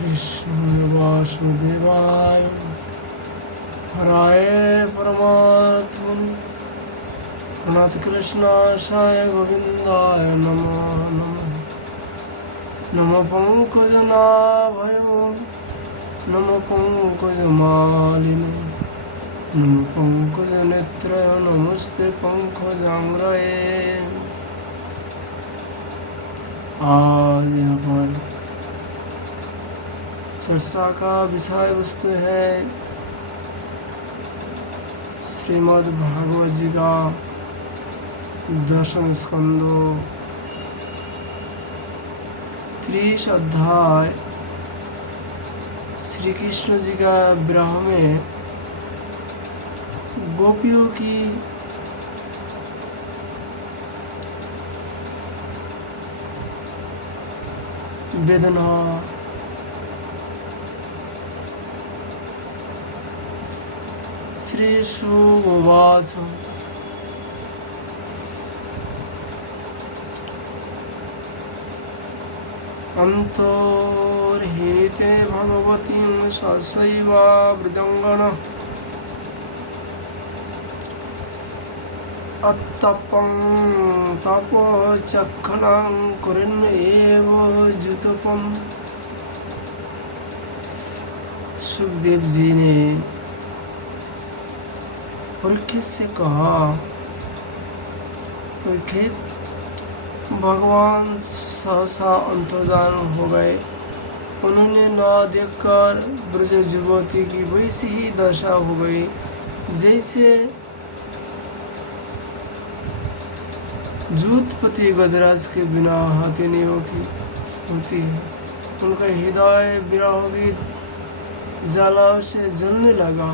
कृष्ण वासुदेवाय हराय परमात्मने प्रणत कृष्णाय गोविंदाय नमो नमः। नमः पंकजनाभयो नमः पंकजमालिने नमः पंकजनेत्रय नमस्ते पंकजांग्रये। आज यहाँ पर चर्चा का विषय वस्तु है श्रीमद् भागवत जी का 10वें स्कंदो 30 अध्याय श्री कृष्ण जी का विरह में गोपियों की वेदना, श्री शुभवाच अंतर्हिते भगवतीं ससैवा व्रजंगन अत्तपं तपोचक्षणं कुरन् एव जुतपम्। सुखदेव जी ने परीक्षित से कहा, परीक्षित, भगवान सहसा अंतर्धान हो गए। उन्होंने न देखकर ब्रज युवती की वैसी ही दशा हो गई जैसे जूतपति गजराज के बिना हथिनियों की होती है। उनका हृदय विरह की ज्वालाओं से जलने लगा।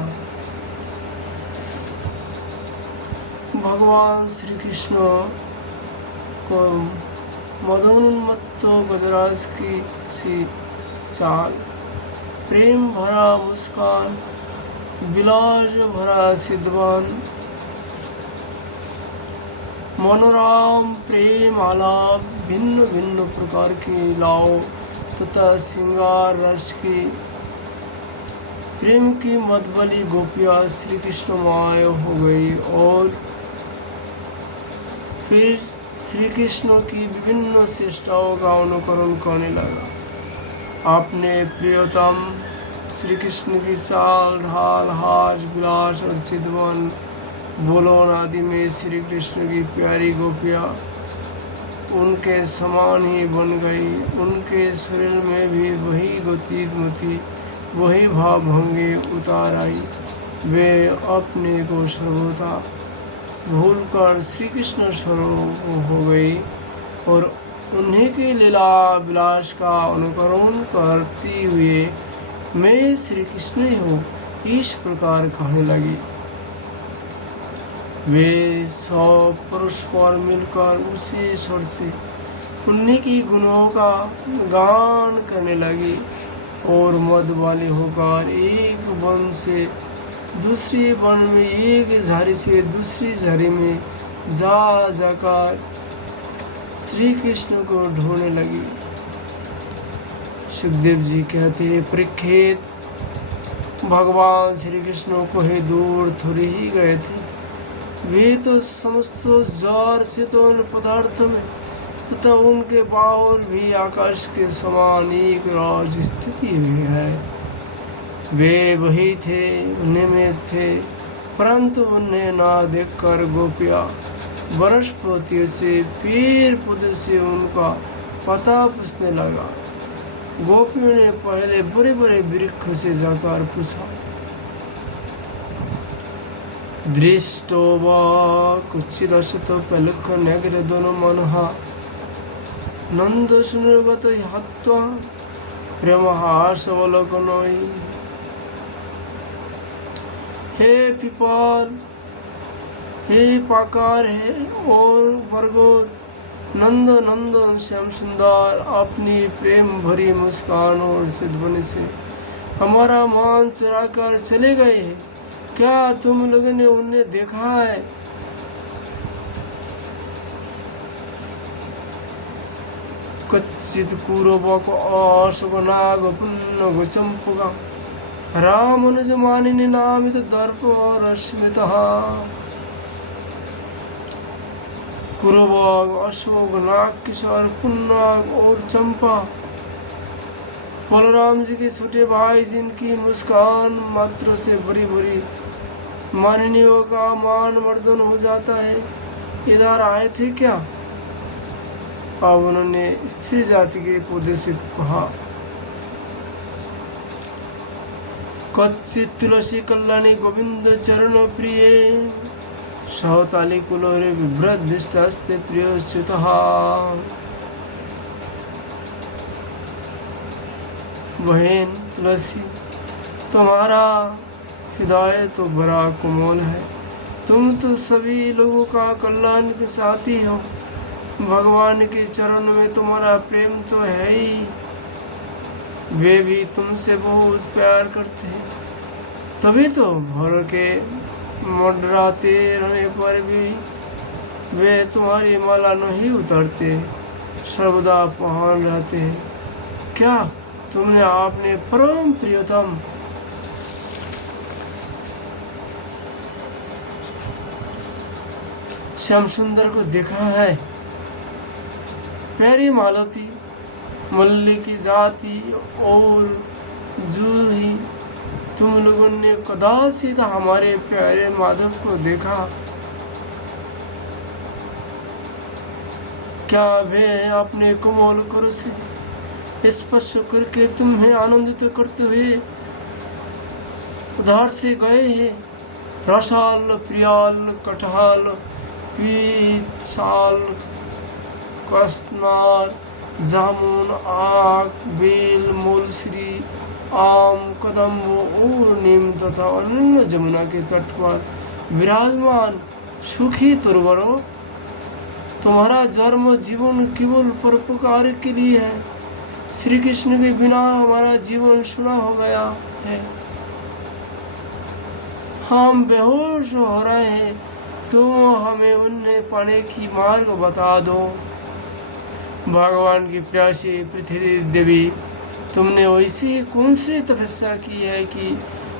भगवान श्री कृष्ण को मदोन्मत्त गजराज की सी चाल, प्रेम भरा मुस्कान, विलास भरा सिद्धवान, मनोरम प्रेम आलाप, भिन्न भिन्न प्रकार की लाओ तथा श्रृंगार रस की प्रेम की मदबली गोपियाँ श्री कृष्णमय हो गई और फिर श्री कृष्ण की विभिन्न चेष्टाओं का अनुकरण करने लगा। आपने प्रियतम श्री कृष्ण की चाल ढाल हास विलास और चिदवन बोलोन आदि में श्री कृष्ण की प्यारी गोपियाँ उनके समान ही बन गई। उनके शरीर में भी वही गति मति वही भाव भंगी उतार आई। वे अपने को सर्वथा भूलकर श्री कृष्ण स्वरूप हो गई और उन्हीं की लीला विलास का अनुकरण करती हुए मैं श्री कृष्ण ही हूँ इस प्रकार कहने लगी। वे सब परस्पर मिलकर उसी स्वर से उन्हीं की गुणों का गान करने लगी और मद वाली होकर एक वन से दूसरी वन में, एक झाड़ी से दूसरी झाड़ी में जाकर श्री कृष्ण को ढूंढने लगी। सुखदेव जी कहते हैं, परीक्षित, भगवान श्री कृष्ण को ही दूर थोड़ी ही गए थे। वे तो समस्त जड़ चेतन पदार्थ में तथा उनके बाहुल भी आकाश के समान एक राज स्थिति हुई है। वे वही थे, उन्हीं में थे, परंतु उन्हें ना देखकर गोपियाँ वनस्पतियों से पेड़ पौधे से उनका पता पूछने लगा। गोपियों ने पहले बड़े बड़े वृक्ष से जाकर पूछा, दृष्टो वा कुचिदशत पलक नगरदन मनहा नंद सुनगत हत्वा प्रेमहासवलोकनोई। हे पिपल, हे पाकार, है और वर्गोर, नंद नंदन श्याम सुंदर अपनी प्रेम भरी मुस्कान और सिद्धवनी से हमारा मान चुरा कर चले गए हैं। क्या तुम लोगों ने उन्हें देखा है? कच्चित कुरबक अशोकनाग पुन्नग चंपका रामानुज मानिनी नामित दर्प रश्मितः कुरबक अशोक नाग किशोर पुन्नाग और चंपा बलराम जी के छोटे भाई जिनकी मुस्कान मात्र से बड़ी बड़ी माननीयों का मान वर्धन हो जाता है, इधर आए थे क्या? अब उन्होंने स्त्री जाति के पौधे से कहा, कच्चित तुलसी कल्याणी गोविंद चरण प्रिय सवताली कुलोरे विभ्रदिष्टास्ते प्रियोच्युतः। बहन तुलसी, तुम्हारा हृदय तो बड़ा कोमल है, तुम तो सभी लोगों का कल्याण के साथी हो। भगवान के चरण में तुम्हारा प्रेम तो है ही, वे भी तुमसे बहुत प्यार करते हैं, तभी तो भर के मंडराते रहने पर भी वे तुम्हारी माला नहीं उतारते, सर्वदा पहन रहते हैं। क्या तुमने अपने परम प्रियतम श्याम सुंदर को देखा है? प्यारी मालती, मल्ली की जाति और जूही, तुम लोगों ने कदाचित हमारे प्यारे माधव को देखा? क्या वे अपने कोमल करों से स्पर्श करके तुम्हें आनंदित करते हुए उधार से गए हैं? रसाल, प्रियाल, कटहल, पीतसाल, कसनार, जामुन, आक, बेल, मोलश्री, आम, कदम्ब और नीम तथा अन्य जमुना के तट पर विराजमान सुखी तुरवरों, तुम्हारा जन्म जीवन केवल परोपकार के लिए है। श्री कृष्ण के बिना हमारा जीवन सुना हो गया है, हम बेहोश हो रहे हैं, तुम हमें उन्हें पाने की मार्ग बता दो। भगवान की प्यासी पृथ्वी देवी, तुमने वैसी कौन सी तपस्या की है कि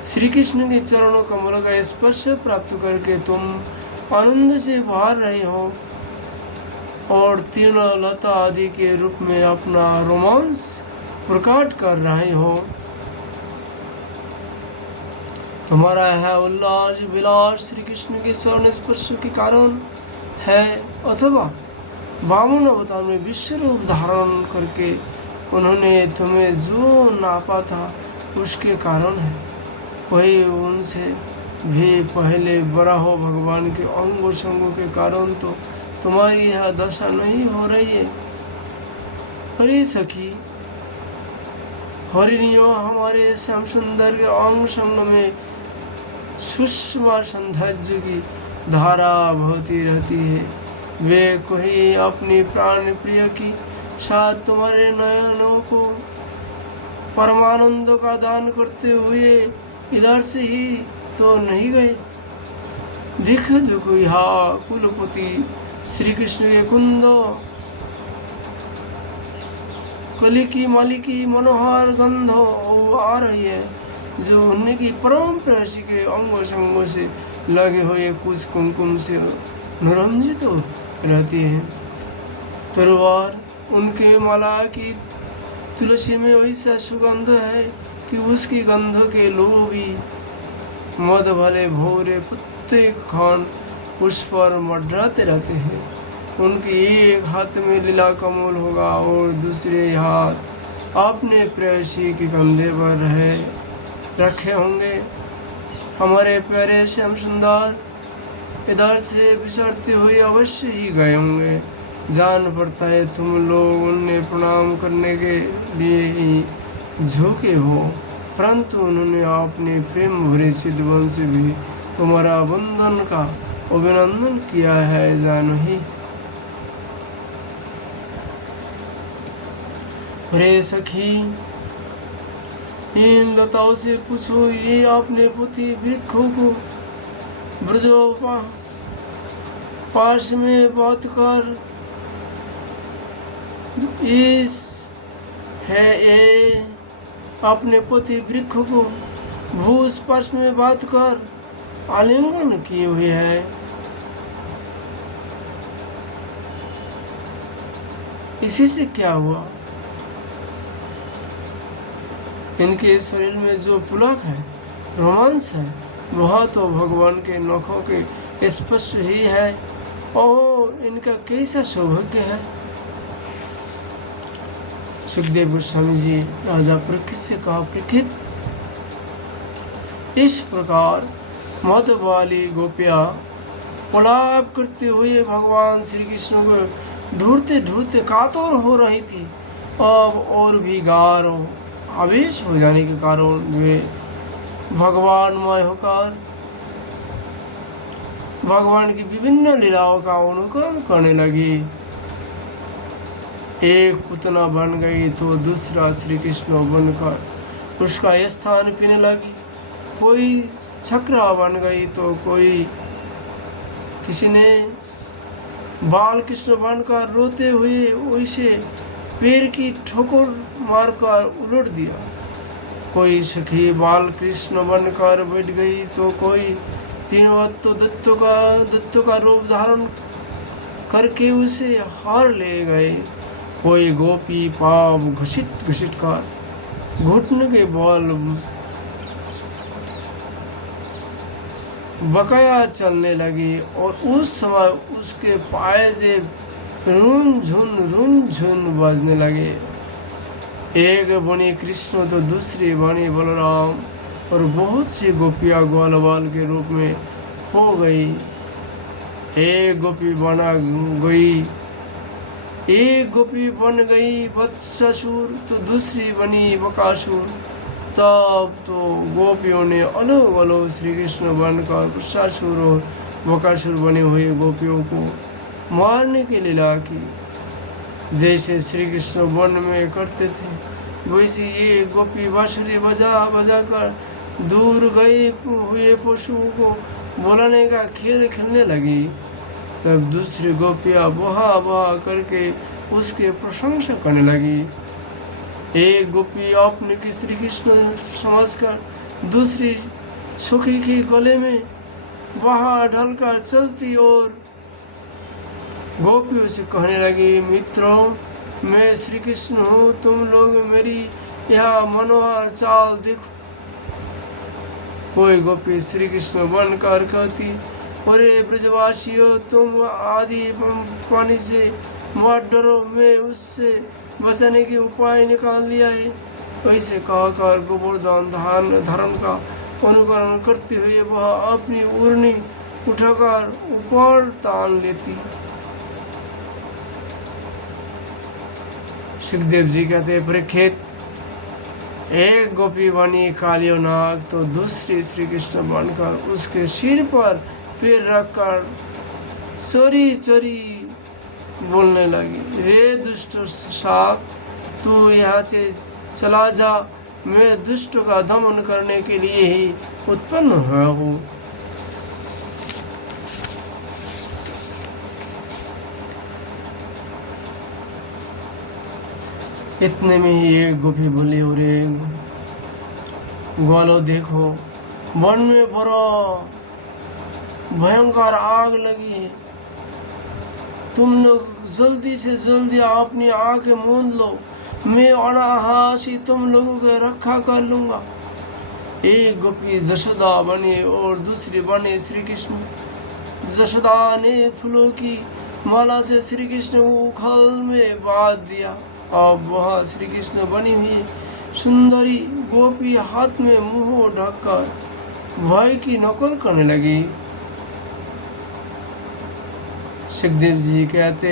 श्री कृष्ण के चरणों कमल का स्पर्श प्राप्त करके तुम आनंद से भर रही हो और तीनों लता आदि के रूप में अपना रोमांस प्रकट कर रहे हो? तुम्हारा यह उल्लास विलास श्री कृष्ण के चरण स्पर्श के कारण है अथवा वामन अवतार में विश्व रूप धारण करके उन्होंने तुम्हें जो नापा था उसके कारण है? कोई उनसे भी पहले बड़ा हो भगवान के अंग संगों के कारण तो तुम्हारी यह दशा नहीं हो रही है। अरे सखी, हरिणियों हमारे श्याम सुंदर के अंग संग में सुषमा सौंदर्य की धारा बहती रहती है। वे कोई अपनी प्राण प्रिय की साथ तुम्हारे नयनों को परमानंद का दान करते हुए इधर से ही तो नहीं गए? देखो यहाँ कुलपति श्री कृष्ण के कुंद कली की मालिकी मनोहर गंध आ रही है, जो उनकी परम प्यासी के अंगों संगों से लगे हुए कुछ कुमकुम से निरंजित रहती है। तलवार उनके माला की तुलसी में वैसा सुगंध है कि उसकी गंध के लोभी मद भले भोरे प्रत्येक खान उस पर मंडराते रहते हैं। उनके एक हाथ में लीला कमल होगा और दूसरे हाथ अपने प्रेयसी के कंधे पर रखे होंगे। हमारे प्यारे श्याम सुंदर इधर से विचरते हुए अवश्य ही गए होंगे। जान पड़ता है तुम लोग उन्हें प्रणाम करने के लिए ही झुके हो, परंतु उन्होंने अपने प्रेम भरे चितवन से भी तुम्हारा बंधन का अभिनंदन किया है जानो ही। अरे सखी, इन लताओं से पूछो, ये अपने पुत्री वृक्षों को ब्रजो पास में बात कर इस है ये अपने पति वृक्ष को भूस्पर्श में बात कर आलिंगन किए हुए है। इसी से क्या हुआ, इनके शरीर में जो पुलक है, रोमांस है, वह तो भगवान के नखों के स्पर्श ही है। और इनका कैसा सौभाग्य है। सुखदेव गोस्वामी जी राजा परीक्षित से कहा, परीक्षित, इस प्रकार मद वाली गोपियां प्रलाप करते हुए भगवान श्री कृष्ण को ढूंढते ढूंढते कातर हो रही थी। अब और भी गाढ़ आवेश हो जाने के कारण वे भगवानमय होकर भगवान की विभिन्न लीलाओं का अनुकरण करने लगी। एक पुतना बन गई तो दूसरा श्री कृष्ण बनकर उसका स्थान पीने लगी। कोई छकरा बन गई तो कोई किसी ने बाल कृष्ण बनकर रोते हुए वैसे पैर की ठोकर मारकर उलट दिया। कोई सखी बाल कृष्ण बनकर बैठ गई तो कोई तीनवत्तो दत्तों का रूप धारण करके उसे हार ले गए। कोई गोपी पाव घसीट घसीट कर घुटने के बल बकाया चलने लगी और उस समय उसके पाए से रुन झुन बजने लगे। एक बनी कृष्ण तो दूसरी बनी बलराम और बहुत सी गोपियां ग्वाल बाल के रूप में हो गई। एक गोपी बन गई वत्सासुर तो दूसरी बनी बकासुर। तब तो गोपियों ने अलग अलग श्री कृष्ण बनकर वत्सासुर और बकासुर बने हुए गोपियों को मारने की लीला की। जैसे श्री कृष्ण वन में करते थे वैसे ये गोपी बांसुरी बजा बजा कर दूर गए हुए पशुओं को बुलाने का खेल खेलने लगी। तब दूसरी गोपियां बहा बहा करके उसके प्रशंसा करने लगी। एक गोपी अपने की श्री कृष्ण समझकर दूसरी सुखी के गले में वहां ढलकर चलती और गोपियों से कहने लगी, मित्रों, मैं श्री कृष्ण हूँ, तुम लोग मेरी यह मनोहर चाल देखो। कोई गोपी श्री कृष्ण बनकर कहती, अरे ब्रजवासियों, तुम आदि पानी से मत डरो, मैं उससे बचने के उपाय निकाल लिया है। ऐसे कहकर गोवर्धन धर्म का अनुकरण करते हुए वह अपनी उर्नी उठाकर ऊपर तान लेती। सुखदेव जी कहते, परीक्षित, एक गोपी बनी कालियो नाग तो दूसरी श्री कृष्ण बनकर उसके सिर पर पैर रखकर चोरी चोरी बोलने लगी, रे दुष्ट साप, तू यहाँ से चला जा, मैं दुष्ट का दमन करने के लिए ही उत्पन्न हुआ हूँ। इतने में ही एक गोपी बोली, अरे ग्वालो देखो, वन में बड़ा भयंकर आग लगी है, तुम लोग जल्दी से जल्दी अपनी आंखें मूंद लो, मैं अनायास ही तुम लोगों की रक्षा कर लूंगा। एक गोपी जशोदा बनी और दूसरी बनी श्री कृष्ण। जशोदा ने फूलों की माला से श्री कृष्ण को उखल में बांध दिया। अब वह श्री कृष्ण बनी हुई सुंदरी गोपी हाथ में मुंह ढककर भय की नकल करने लगी। सुखदेव जी कहते,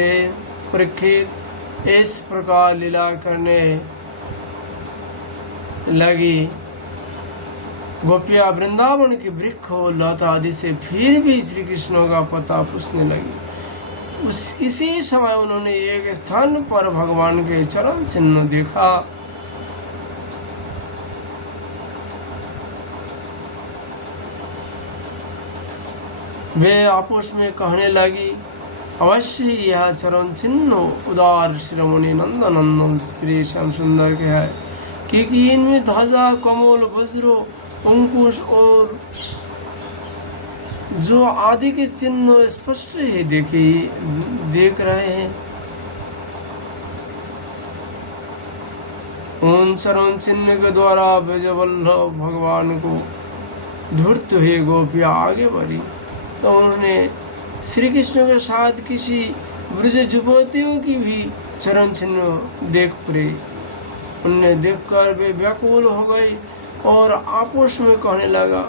परीक्षित, इस प्रकार लीला करने लगी गोपियां वृंदावन के वृक्ष लता आदि से फिर भी श्री कृष्ण का पता पूछने लगी। इसी समय उन्होंने एक स्थान पर भगवान के चरण चिन्ह देखा। वे आपस में कहने लगी, अवश्य ही यह चरण चिन्ह उदार शिरोमणि नंदन श्री श्याम सुंदर के है, क्योंकि इनमें ध्वजा कमल वज्र अंकुश और जो आदि के चिन्ह स्पष्ट ही देख रहे हैं। उन चरण चिन्ह के द्वारा ब्रजवल्लभ भगवान को धूर्त हुए गोपियाँ आगे बढ़ी, तो उन्होंने श्री कृष्ण के साथ किसी ब्रज युवतियों की भी चरण चिन्ह देख पड़े। उन्हें देखकर वे व्याकुल हो गए और आपस में कहने लगा,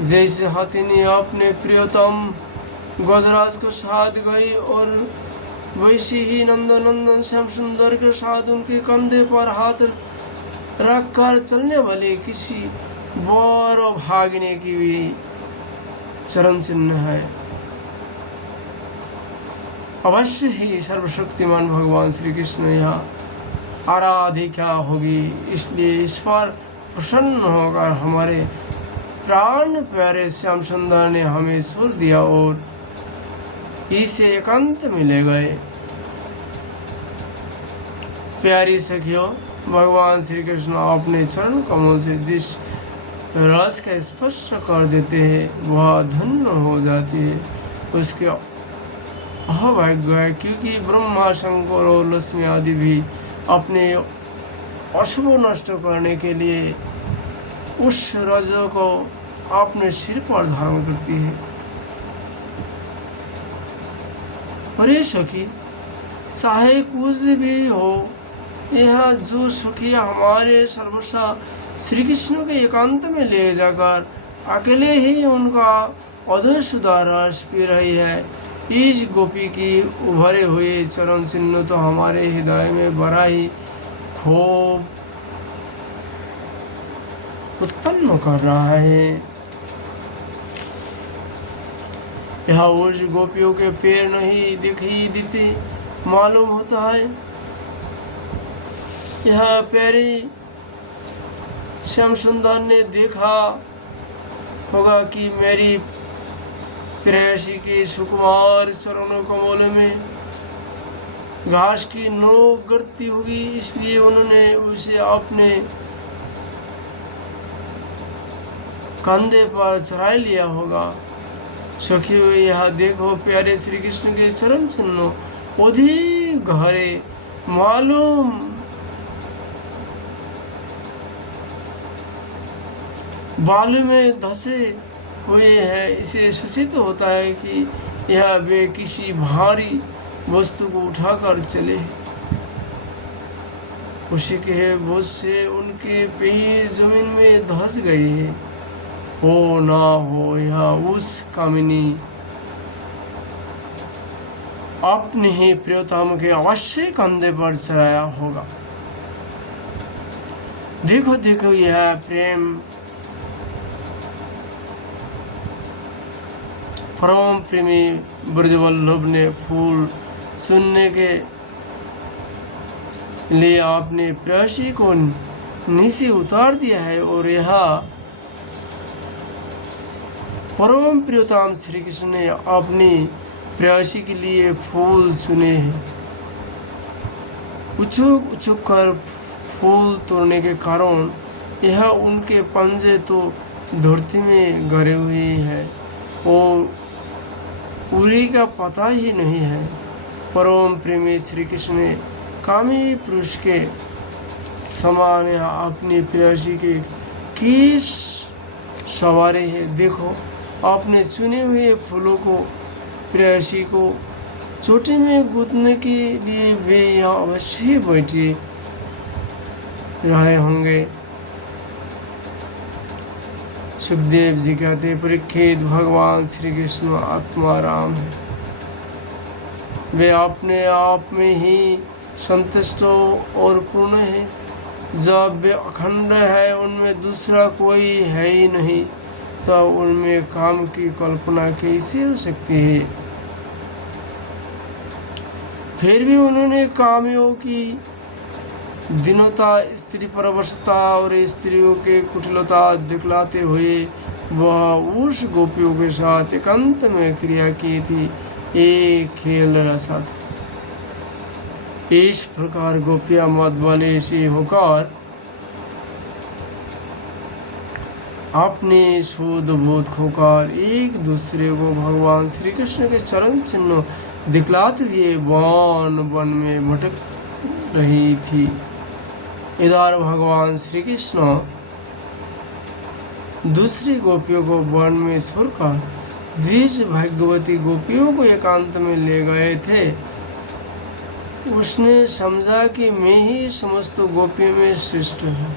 जैसे हाथिनी अपने प्रियतम गजराज को साथ गई और वैसे ही नंदन श्याम सुंदर के साथ उनके कंधे पर हाथ रखकर चलने वाले किसी वर भागने की भी चरण चिन्ह है। अवश्य ही सर्वशक्तिमान भगवान श्री कृष्ण यह आराधिका होगी, इसलिए इस पर प्रसन्न होकर हमारे प्राण प्यारे श्याम सुंदर ने हमें सुर दिया और इसे एकांत में ले गए। प्यारी सखियों, भगवान श्री कृष्ण अपने चरण कमल से जिस रस का स्पर्श कर देते हैं वह धन्य हो जाती है, उसके अभाग्य है, क्योंकि ब्रह्मा शंकर और लक्ष्मी आदि भी अपने अशुभ नष्ट करने के लिए उस रज को अपने सिर पर धारण करती है। अरे सखी, चाहे कुछ भी हो, यह जो सखिया हमारे सर्वस्व श्री कृष्ण के एकांत में ले जाकर अकेले ही उनका अधर सुधारस पी रही है, इस गोपी की उभरे हुए चरण चिन्ह तो हमारे हृदय में बड़ा ही क्षोभ उत्पन्न कर रहा है। यह उस गोपियों के पैर नहीं दिखाई देते मालूम होता है। यह प्यारी श्याम सुंदर ने देखा होगा कि मेरी प्रेयसी की सुकुमार चरणों कमल में घास की नोक गिरती होगी, इसलिए उन्होंने उसे अपने कंधे पर चढ़ा लिया होगा। सखियों, यह देखो प्यारे श्री कृष्ण के चरण चिन्ह अधिक गहरे मालूम बालू में धसे हुए हैं। इसे सूचित होता है कि यह वे किसी भारी वस्तु को उठाकर चले, उसी के बोझ से उनके पैर जमीन में धंस गए हैं। हो ना हो यह उस कामिनी अपने ही प्रियतम के अवश्य कंधे पर चढ़ाया होगा। देखो देखो, यह प्रेम परम प्रेमी ब्रजवल्लभ ने फूल सुनने के लिए अपने प्रेयसी को नीचे उतार दिया है और यह परम प्रियतम श्री कृष्ण ने अपनी प्रेयसी के लिए फूल चुने हैं। उछुक उछुक कर फूल तोड़ने के कारण यह उनके पंजे तो धरती में गड़े हुए हैं और उरी का पता ही नहीं है। परम प्रेमी श्री कृष्ण ने कामी पुरुष के समान अपनी प्रेयसी के किस सवारे है। देखो, अपने चुने हुए फूलों को प्रेयसी को चोटी में गूंथने के लिए वे यहाँ अवश्य बैठे रहे होंगे। सुखदेव जी कहते, परीक्षित, भगवान श्री कृष्ण आत्मा राम है, वे अपने आप में ही संतुष्ट और पूर्ण है। जब वे अखंड है, उनमें दूसरा कोई है ही नहीं, तो उनमें काम की कल्पना कैसे हो सकती है। फिर भी उन्होंने कामियों की दीनता, स्त्री परवशता और स्त्रियों के कुटिलता दिखलाते हुए वह उस गोपियों के साथ एकांत में क्रिया की थी एक खेल रसा था। इस प्रकार गोपियां मत वाले से होकर अपने शुद्ध बोध खोकर एक दूसरे को भगवान श्री कृष्ण के चरण चिन्ह दिखलाते हुए वन वन में भटक रही थी। इधर भगवान श्री कृष्ण दूसरी गोपियों को वन में छोड़कर जिस भाग्यवती गोपियों को एकांत में ले गए थे, उसने समझा कि मैं ही समस्त गोपियों में श्रेष्ठ हूँ।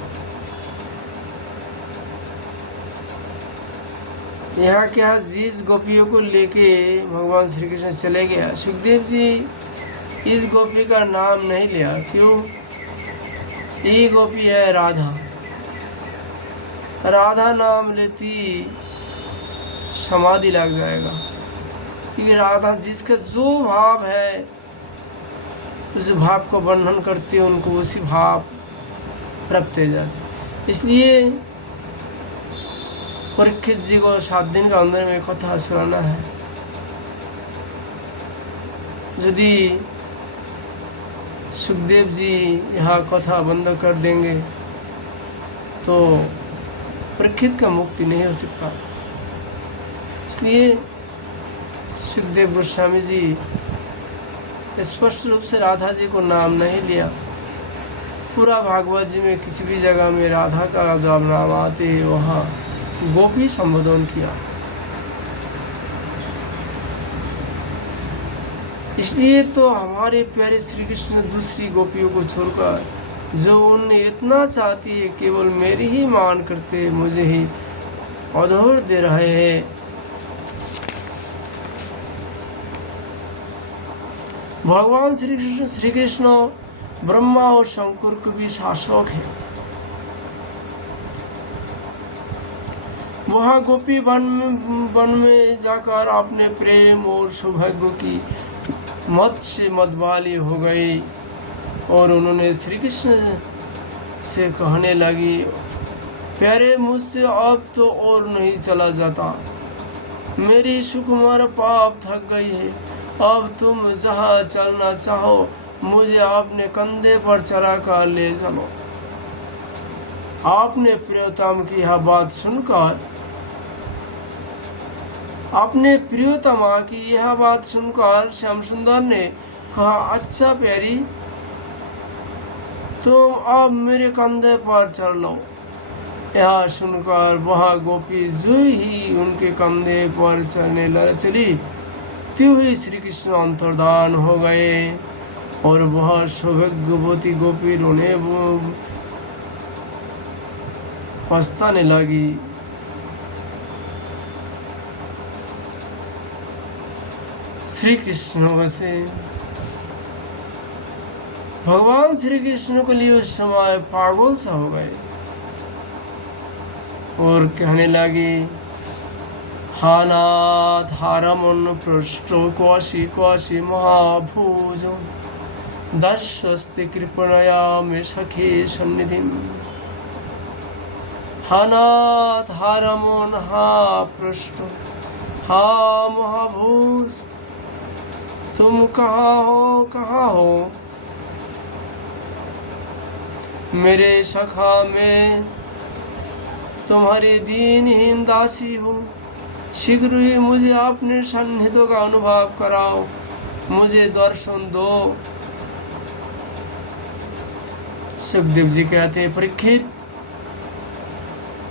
यहाँ क्या, जिस गोपियों को लेके भगवान श्री कृष्ण चले गया, सुखदेव जी इस गोपी का नाम नहीं लिया। क्यों? ये गोपी है राधा। राधा नाम लेती समाधि लग जाएगा, क्योंकि राधा जिसका जो भाव है उस भाव को वर्णन करती है, उनको उसी भाव प्राप्त हो जाते। इसलिए परीक्षित जी को 7 दिन का अंदर में कथा सुनाना है। यदि सुखदेव जी यहाँ कथा बंद कर देंगे तो परीक्षित का मुक्ति नहीं हो सकता। इसलिए सुखदेव गोस्वामी जी स्पष्ट रूप से राधा जी को नाम नहीं लिया। पूरा भागवत जी में किसी भी जगह में राधा का जब नाम आते वहाँ गोपी संबोधन किया। इसलिए तो हमारे प्यारे श्री कृष्ण ने दूसरी गोपियों को छोड़कर, जो उन्हें इतना चाहती है, केवल मेरी ही मान करते मुझे ही अधूर दे रहे हैं। भगवान श्री कृष्ण ब्रह्मा और शंकर के भी शासक है। वह गोपी वन में जाकर अपने प्रेम और सौभाग्य की मत से मतवाली हो गई और उन्होंने श्री कृष्ण से कहने लगी, प्यारे मुझसे अब तो और नहीं चला जाता, मेरी सुकुमार पाप थक गई है, अब तुम जहाँ चलना चाहो मुझे अपने कंधे पर चढ़ा कर ले चलो। आपने प्रियतम की यह बात सुनकर श्याम सुंदर ने कहा, अच्छा प्यारी, तुम अब मेरे कंधे पर चढ़ लो। यह सुनकर वह गोपी जो ही उनके कंधे पर चलने चली, त्यों ही श्री कृष्ण अंतर्धान हो गए और वह सौभाग्यवती गोपी रोने पछताने लगी। श्री कृष्ण से भगवान श्री कृष्ण के लिए उस समय पागल सा हो गए और कहने लगे, हानाथ हारमन पृष्ठो कौशि कौशि महाभुज दस्वस्ति कृपणया में सखे सन्निधि। हानाथ हारमन हा पृष्ठ हा महाभुज, तुम कहाँ हो? मेरे सखा में तुम्हारी दीनहीन दासी हूँ, शीघ्र ही मुझे अपने सन्निधि का अनुभव कराओ, मुझे दर्शन दो। सुखदेव जी कहते, परीक्षित,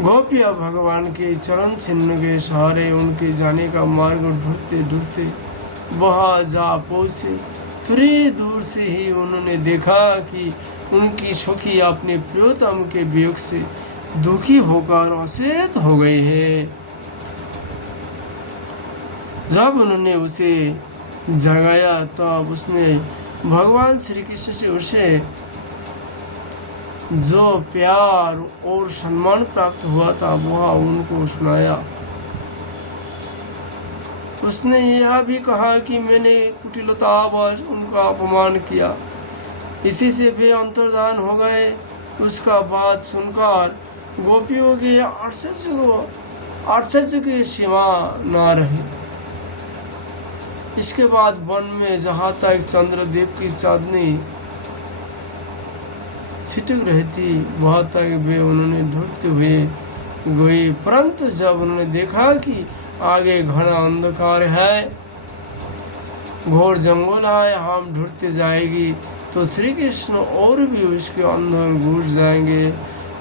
गोपियाँ भगवान के चरण चिन्ह के सहारे उनके जाने का मार्ग ढूंढते ढूंढते वहाँ जा पहुँचे। थोड़ी दूर से ही उन्होंने देखा कि उनकी सखी अपने प्रियतम के वियोग से दुखी होकर अचेत हो गई है। जब उन्होंने उसे जगाया तब उसने भगवान श्री कृष्ण से उसे जो प्यार और सम्मान प्राप्त हुआ था वह उनको सुनाया। उसने यह भी कहा कि मैंने कुटिलतावश उनका अपमान किया, इसी से वे अंतर्धान हो गए। उसका बात सुनकर गोपियों के आश्चर्य की सीमा न रही। इसके बाद वन में जहाँ तक चंद्रदेव की चांदनी छिटक रही थी वहाँ तक वे उन्होंने ढूंढते हुए गए, परंतु जब उन्होंने देखा कि आगे घना अंधकार है, घोर जंगल है, हम ढूंढते जाएगी तो श्री कृष्ण और भी उसके अंदर घुस जाएंगे,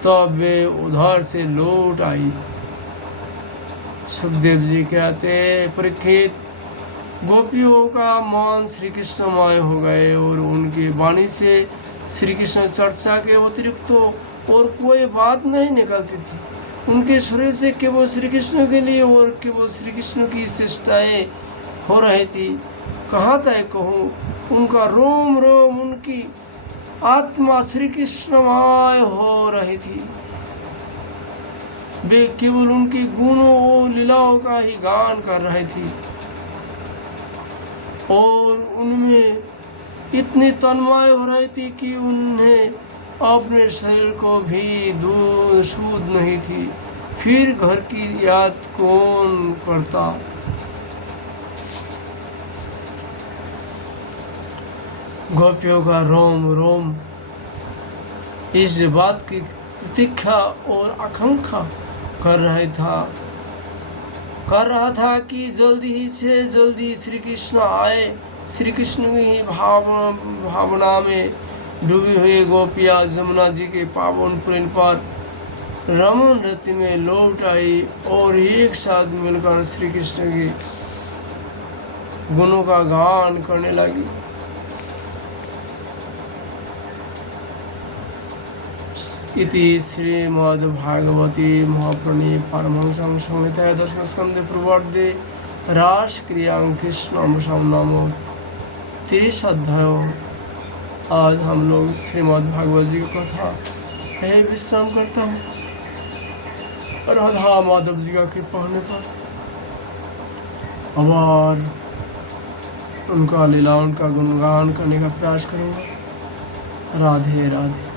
तब वे उधर से लौट आई। सुखदेव जी कहते, परीक्षित, गोपियों का मन श्री कृष्णमय हो गए और उनकी वाणी से श्री कृष्ण चर्चा के अतिरिक्त तो और कोई बात नहीं निकलती थी। उनके शरीर से केवल श्री कृष्ण के लिए और केवल श्री कृष्ण की चेष्टाएं हो रही थी। कहाँ तक कहूँ, उनका रोम रोम, उनकी आत्मा श्री कृष्णमय हो रही थी। वे केवल उनके गुणों और लीलाओं का ही गान कर रही थी और उनमें इतनी तन्मय हो रही थी कि उन्हें अपने शरीर को भी सूझ नहीं थी। फिर घर की याद कौन करता। गोपियों का रोम रोम इस बात की प्रतीक्षा और आकांक्षा कर रहा था कि जल्दी ही से जल्दी श्री कृष्ण आए। श्री कृष्ण की भावना में डूबी हुई गोपियाँ जमुना जी के पावन पुलिन पर रमन रति में लौट आई और एक साथ मिलकर श्री कृष्ण के गुणों का गान करने लगी। इति श्रीमद्भागवते महापुराणे पारमहंस्यां संहितायां दशमस्कन्धे पूर्वार्धे रासक्रीडायां कृष्णामृतम् नाम 30 अध्याय। आज हम लोग श्रीमद्भागवत जी की कथा है विश्राम करता हूँ। राधा माधव जी का कृपा होने पर और उनका लीला, उनका गुणगान करने का प्रयास करूँगा। राधे राधे।